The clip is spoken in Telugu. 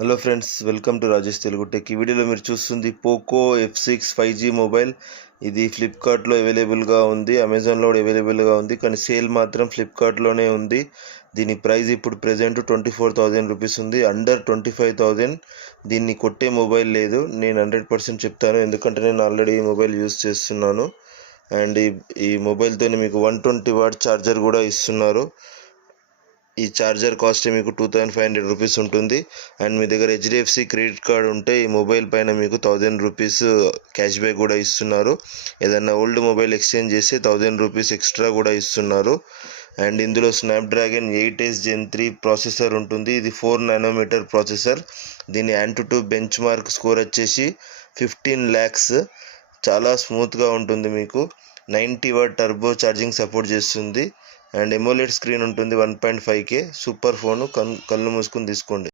Hello friends, welcome to Rajesh Telugu tech. ఈ వీడియోలో మీరు చూస్తుంది పోకో F6 5G మొబైల్. ఇది ఫ్లిప్కార్ట్లో అవైలబుల్గా ఉంది, అమెజాన్లో కూడా అవైలబుల్గా ఉంది, కానీ సేల్ మాత్రం ఫ్లిప్కార్ట్లోనే ఉంది. దీని ప్రైస్ ఇప్పుడు ప్రెజెంట్ 24,000 రూపీస్ ఉంది. అండర్ 25,000 దీన్ని కొట్టే మొబైల్ లేదు. నేను 100% చెప్తాను, ఎందుకంటే నేను ఆల్రెడీ ఈ మొబైల్ యూస్ చేస్తున్నాను. అండ్ ఈ మొబైల్తో మీకు 120 వాట్ ఛార్జర్ కూడా ఇస్తున్నారు. ఈ ఛార్జర్ కాస్ట్ మీకు 2,500 రూపీస్ ఉంటుంది. అండ్ మీ దగ్గర HDFC క్రెడిట్ కార్డ్ ఉంటే ఈ మొబైల్ పైన మీకు 1,000 రూపీస్ క్యాష్ బ్యాక్ కూడా ఇస్తున్నారు. ఏదన్నా ఓల్డ్ మొబైల్ ఎక్స్చేంజ్ చేస్తే 1,000 రూపీస్ ఎక్స్ట్రా కూడా ఇస్తున్నారు. అండ్ ఇందులో స్నాప్డ్రాగన్ 8S Gen 3 ప్రాసెసర్ ఉంటుంది. ఇది 4 నానోమీటర్ ప్రాసెసర్. దీని AnTuTu బెంచ్ మార్క్ స్కోర్ వచ్చేసి 15 lakhs. చాలా స్మూత్గా ఉంటుంది. మీకు 90 వాట్ టర్బో ఛార్జింగ్ సపోర్ట్ చేస్తుంది. అండ్ ఎమోలెడ్ స్క్రీన్ ఉంటుంది 1.5K. సూపర్ ఫోను, కళ్ళు మూసుకుని తీసుకోండి.